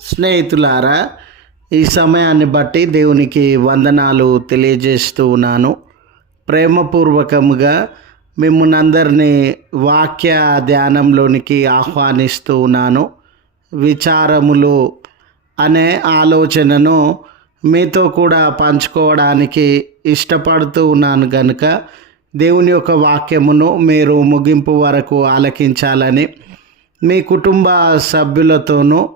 స్నేహితులారా ఈ సమయాన్ని బట్టి దేవునికి వందనాలు తెలియజేస్తూ ఉన్నాను. ప్రేమపూర్వకముగా మిమ్మల్ని అందరినీ వాక్య ధ్యానంలోనికి ఆహ్వానిస్తూ ఉన్నాను. విచారములు అనే ఆలోచనను మీతో కూడా పంచుకోవడానికి ఇష్టపడుతూ ఉన్నాను గనుక దేవుని యొక్క వాక్యమును మీరు ముగింపు వరకు ఆలకించాలని మీ కుటుంబ సభ్యులతోనూ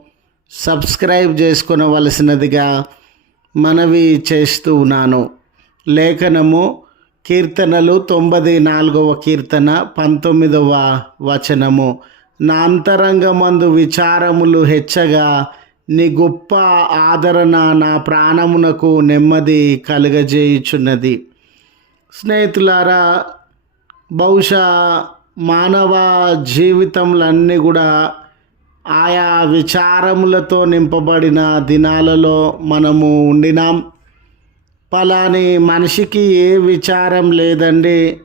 సబ్స్క్రైబ్ చేసుకునవలసినదిగా మనవి చేస్తూ ఉన్నాను. లేఖనము కీర్తనలు తొంభై నాలుగవ కీర్తన పంతొమ్మిదవ వచనము. నా అంతరంగమందు విచారములు హెచ్చగా నీ గొప్ప ఆదరణ నా ప్రాణమునకు నెమ్మది కలుగజేయుచున్నది. స్నేహితులారా బహుశా మానవ జీవితంలన్నీ కూడా ఆయా విచారములతో నింపబడిన దినాలలో మనము ఉండినాం. పలాని మనిషికి ఏ విచారం లేదండి.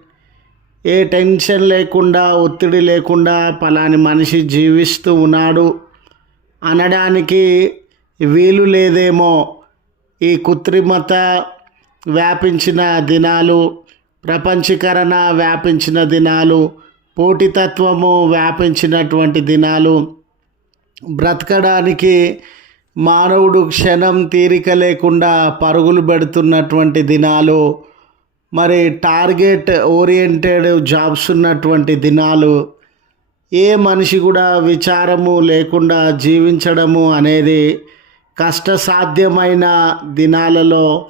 ఏ టెన్షన్ లేకుండా ఒత్తిడి లేకుండా పలాని మనిషి జీవిస్తూ ఉన్నాడు. అనడానికి వీలు లేదేమో ఈ కృత్రిమత వ్యాపించిన దినాలు ప్రపంచీకరణ వ్యాపించిన దినాలు పోటీతత్వము వ్యాపించినటువంటి దినాలు బ్రతకడానికి మానవుడు క్షణం తీరిక లేకుండా పరుగులు పెడుతున్నటువంటి దినాలు మరి టార్గెట్ ఓరియంటెడ్ జాబ్స్ ఉన్నటువంటి దినాలు ఏ మనిషి కూడా విచారము లేకుండా జీవించడము అనేది కష్టసాధ్యమైన దినాలలో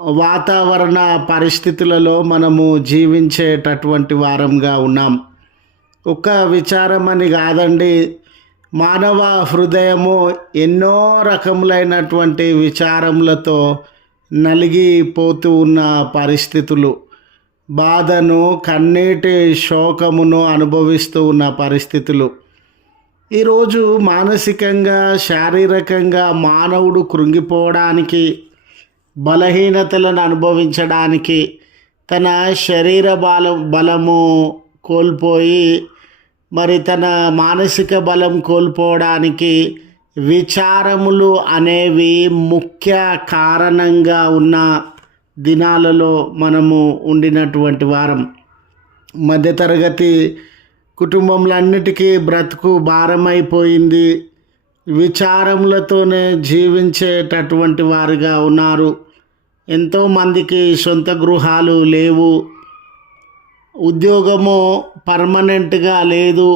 వాతావరణ పరిస్థితులలో మనము జీవించేటటువంటి వారంగా ఉన్నాం. ఒక్క విచారం అని కాదండి మానవ హృదయము ఎన్నో రకములైనటువంటి విచారములతో నలిగిపోతూ ఉన్న పరిస్థితులు. బాధను కన్నీటి శోకమును అనుభవిస్తూ ఉన్న పరిస్థితులు. ఈరోజు మానసికంగా శారీరకంగా మానవుడు కృంగిపోవడానికి బలహీనతలను అనుభవించడానికి తన శరీర బలం బలము కోల్పోయి మరి తన మానసిక బలం కోల్పోవడానికి విచారములు అనేవి ముఖ్య కారణంగా ఉన్న దినాలలో మనము ఉండినటువంటి వారం. మధ్యతరగతి కుటుంబంలన్నిటికీ బ్రతుకు భారమైపోయింది. విచారములతోనే జీవించేటటువంటి వారుగా ఉన్నారు. ఎంతోమందికి సొంత గృహాలు లేవు. ఉద్యోగము పర్మనెంట్గా లేదు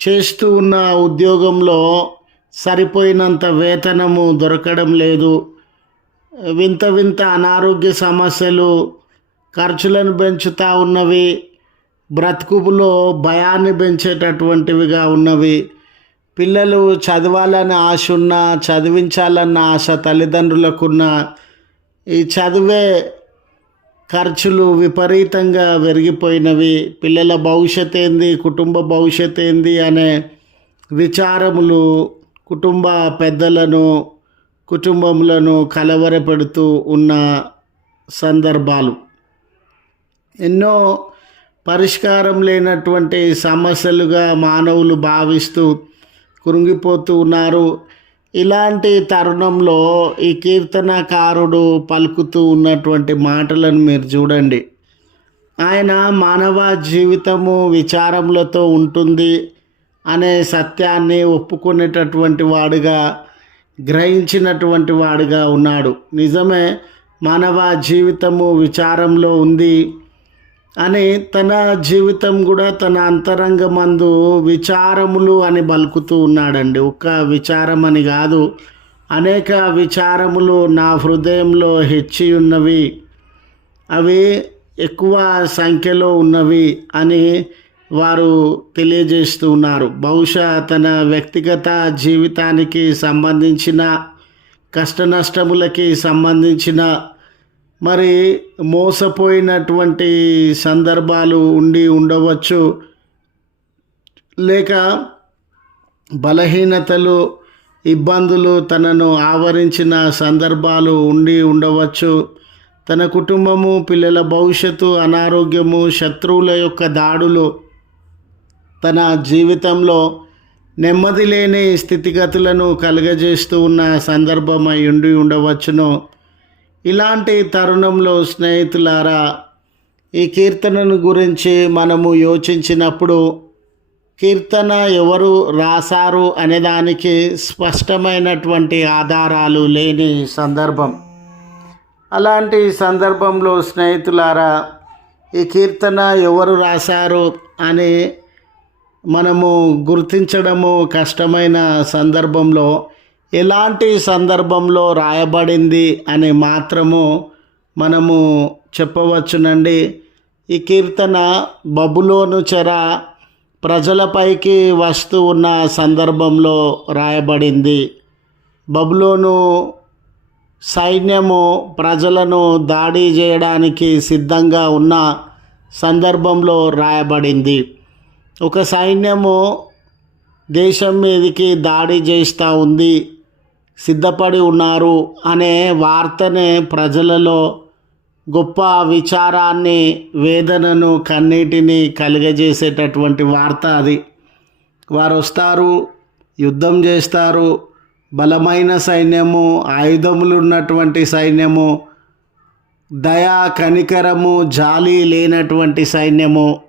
చేస్తూ ఉన్న ఉద్యోగంలో సరిపోయినంత వేతనము దొరకడం లేదు. వింత వింత అనారోగ్య సమస్యలు ఖర్చులను పెంచుతూ ఉన్నవి బ్రతుకులో భయాన్ని పెంచేటటువంటివిగా ఉన్నవి. పిల్లలు చదవాలని ఆశ ఉన్న చదివించాలన్న ఆశ తల్లిదండ్రులకున్న ఈ చదివే ఖర్చులు విపరీతంగా పెరిగిపోయినవి. పిల్లల భవిష్యత్ ఏంది? కుటుంబ భవిష్యత్ ఏంది? అనే విచారములు కుటుంబ పెద్దలను కుటుంబములను కలవరపెడుతూ ఉన్న సందర్భాలు. ఎన్నో పరిష్కారం లేనటువంటి సమస్యలుగా మానవులు భావిస్తూ కృంగిపోతూ ఉన్నారు. ఇలాంటి తరుణంలో ఈ కీర్తనకారుడు పలుకుతూ ఉన్నటువంటి మాటలను మీరు చూడండి. ఆయన మానవ జీవితము విచారములతో ఉంటుంది అనే సత్యాన్ని ఒప్పుకునేటటువంటి వాడుగా గ్రహించినటువంటి వాడుగా ఉన్నాడు. నిజమే మానవ జీవితము విచారంలో ఉంది. అని తన జీవితం కూడా తన అంతరంగమందు విచారములు అని బలుకుతూ ఉన్నాడండి. ఒక్క విచారం అని కాదు అనేక విచారములు నా హృదయంలో హెచ్చి ఉన్నవి. అవి ఎక్కువ సంఖ్యలో ఉన్నవి అని వారు తెలియజేస్తూ ఉన్నారు. బహుశా తన వ్యక్తిగత జీవితానికి సంబంధించిన కష్ట నష్టములకి సంబంధించిన మరి మోసపోయినటువంటి సందర్భాలు ఉండి ఉండవచ్చు. లేక బలహీనతలు ఇబ్బందులు తనను ఆవరించిన సందర్భాలు ఉండి ఉండవచ్చు. తన కుటుంబము పిల్లల భవిష్యత్తు అనారోగ్యము శత్రువుల యొక్క దాడులు తన జీవితంలో నెమ్మది లేని స్థితిగతులను కలుగజేస్తూ ఉన్న సందర్భమై ఉండి ఉండవచ్చును. ఇలాంటి తరుణంలో స్నేహితులారా ఈ కీర్తనను గురించి మనము యోచించినప్పుడు కీర్తన ఎవరు రాశారు అనేదానికి స్పష్టమైనటువంటి ఆధారాలు లేని సందర్భం. అలాంటి సందర్భంలో స్నేహితులారా ఈ కీర్తన ఎవరు రాశారు అని మనము గుర్తించడము కష్టమైన సందర్భంలో ఎలాంటి సందర్భంలో రాయబడింది అని మాత్రము మనము చెప్పవచ్చునండి. ఈ కీర్తన బబులోను చెర ప్రజలపైకి వస్తూ ఉన్న సందర్భంలో రాయబడింది. బబులోను సైన్యము ప్రజలను దాడి చేయడానికి సిద్ధంగా ఉన్న సందర్భంలో రాయబడింది. ఒక సైన్యము దేశం మీదకి దాడి చేస్తూ ఉంది. సిద్ధపడి ఉన్నారు అనే వార్తనే ప్రజలలో గొప్ప విచారాన్ని వేదనను కన్నీటిని కలిగజేసేటటువంటి వార్త అది. వారు వస్తారు యుద్ధం చేస్తారు బలమైన సైన్యము ఆయుధములు ఉన్నటువంటి సైన్యము దయా కనికరము జాలి లేనటువంటి సైన్యము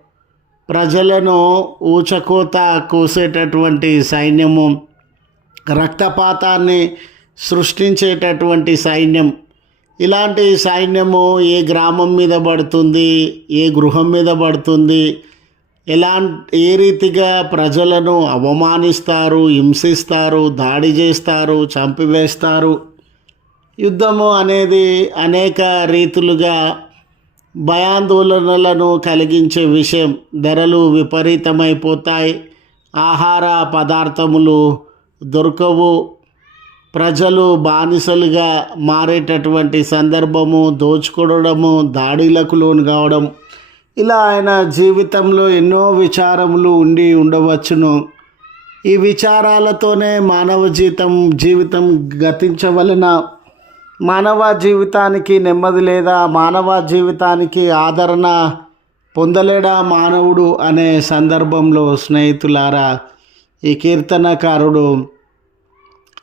ప్రజలను ఊచకోత కోసేటటువంటి సైన్యము. రక్తపాతాన్ని సృష్టించేటటువంటి సైన్యం. ఇలాంటి సైన్యము ఏ గ్రామం మీద పడుతుంది ఏ గృహం మీద పడుతుంది ఎలా ఏ రీతిగా ప్రజలను అవమానిస్తారు హింసిస్తారు దాడి చేస్తారు చంపివేస్తారు. యుద్ధము అనేది అనేక రీతులుగా భయాందోళనలను కలిగించే విషయం. ధరలు విపరీతమైపోతాయి. ఆహార పదార్థములు దొరకవు. ప్రజలు బానిసలుగా మారేటటువంటి సందర్భము దోచుకోవడము దాడులకు లోను కావడం. ఇలా ఆయన జీవితంలో ఎన్నో విచారములు ఉండి ఉండవచ్చును. ఈ విచారాలతోనే మానవ జీవితం జీవితం గతించవలన? మానవ జీవితానికి నెమ్మది లేదా? మానవ జీవితానికి ఆదరణ పొందలేడా మానవుడు అనే సందర్భంలో స్నేహితులారా ఈ కీర్తనకారుడు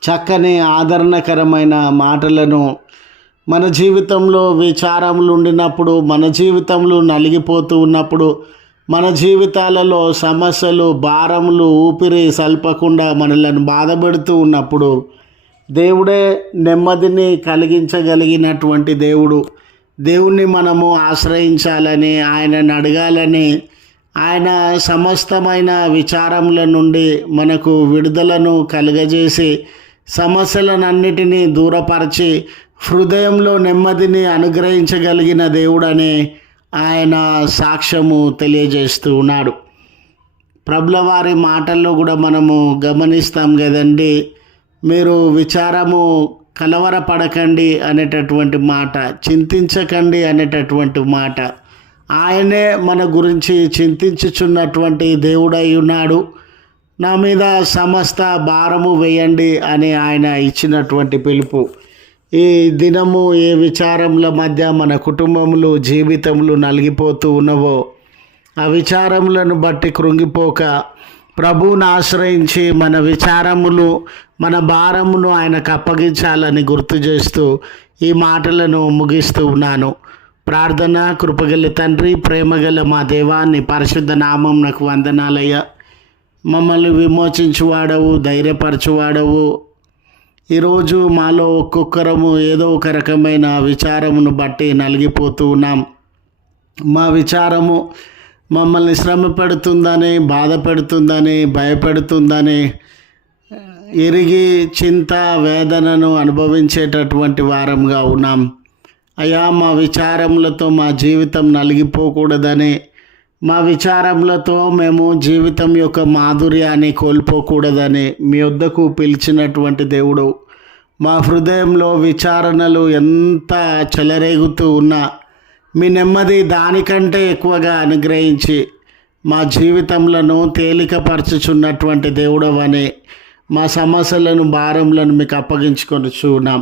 చక్కని ఆదరణకరమైన మాటలను మన జీవితంలో విచారములు ఉండినప్పుడు మన జీవితంలో నలిగిపోతూ ఉన్నప్పుడు మన జీవితాలలో సమస్యలు భారములు ఊపిరి సల్పకుండా మనలను బాధపెడుతూ ఉన్నప్పుడు దేవుడే నెమ్మదిని కలిగించగలిగినటువంటి దేవుడు. దేవుణ్ణి మనము ఆశ్రయించాలని ఆయనను అడగాలని ఆయన సమస్తమైన విచారముల నుండి మనకు విడుదలను కలుగజేసి సమస్యలనన్నిటినీ దూరపరిచి హృదయంలో నెమ్మదిని అనుగ్రహించగలిగిన దేవుడని ఆయన సాక్ష్యము తెలియజేస్తూ ఉన్నాడు. ప్రభుల వారి మాటల్లో కూడా మనము గమనిస్తాం కదండి మీరు విచారము కలవరపడకండి అనేటటువంటి మాట చింతించకండి అనేటటువంటి మాట. ఆయనే మన గురించి చింతించుచున్నటువంటి దేవుడై ఉన్నాడు. నా మీద సమస్త భారము వేయండి అని ఆయన ఇచ్చినటువంటి పిలుపు. ఈ దినము ఏ విచారముల మధ్య మన కుటుంబములు జీవితములు నలిగిపోతూ ఉన్నవో ఆ విచారములను బట్టి కృంగిపోక ప్రభువును ఆశ్రయించి మన విచారములు మన భారమును ఆయనకు అప్పగించాలని గుర్తు చేస్తూ ఈ మాటలను ముగిస్తూ ఉన్నాను. ప్రార్థన కృపగల తండ్రి ప్రేమగల మా దేవాన్ని పరిశుద్ధ నామం నాకు వందనాలయ్యా. మమ్మల్ని విమోచించువాడవు ధైర్యపరచువాడవు. ఈరోజు మాలో ఒక్కొక్కరము ఏదో ఒక రకమైన విచారమును బట్టి నలిగిపోతూ ఉన్నాం. మా విచారము మమ్మల్ని శ్రమ పెడుతుందని బాధ పెడుతుందని భయపెడుతుందని ఎరిగి చింత వేదనను అనుభవించేటటువంటి వారంగా ఉన్నాం. అయా మా విచారములతో మా జీవితం నలిగిపోకూడదని మా విచారములతో మేము జీవితం యొక్క మాధుర్యాన్ని కోల్పోకూడదని మీ వద్దకు పిలిచినటువంటి దేవుడు మా హృదయంలో విచారణలు ఎంత చెలరేగుతూ ఉన్నా మీ నెమ్మది దానికంటే ఎక్కువగా అనుగ్రహించి మా జీవితంలో తేలికపరచుచున్నటువంటి దేవుడవని మా సమస్యలను భారములను మీకు అప్పగించుకొని చూన్నాం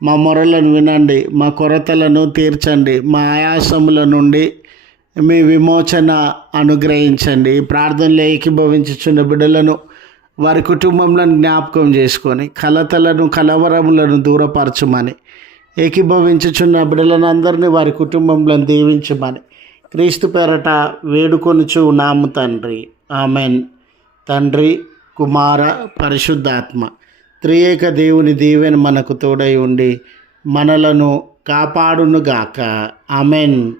మా మొరలను వినండి మా కొరతలను తీర్చండి మా ఆయాసముల నుండి మీ విమోచన అనుగ్రహించండి. ప్రార్థనలో ఏకీభవించుచున్న బిడ్డలను వారి కుటుంబంలో జ్ఞాపకం చేసుకొని కలతలను కలవరములను దూరపరచమని ఏకీభవించుచున్న బిడ్డలను అందరినీ వారి కుటుంబంలో దీవించమని క్రీస్తు పేరట వేడుకొనుచు నాము తండ్రి. ఆమెన్. తండ్రి కుమార పరిశుద్ధాత్మ త్రియేక దేవుని దీవెన మనకు తోడై ఉండి మనలను కాపాడునుగాక. ఆమెన్.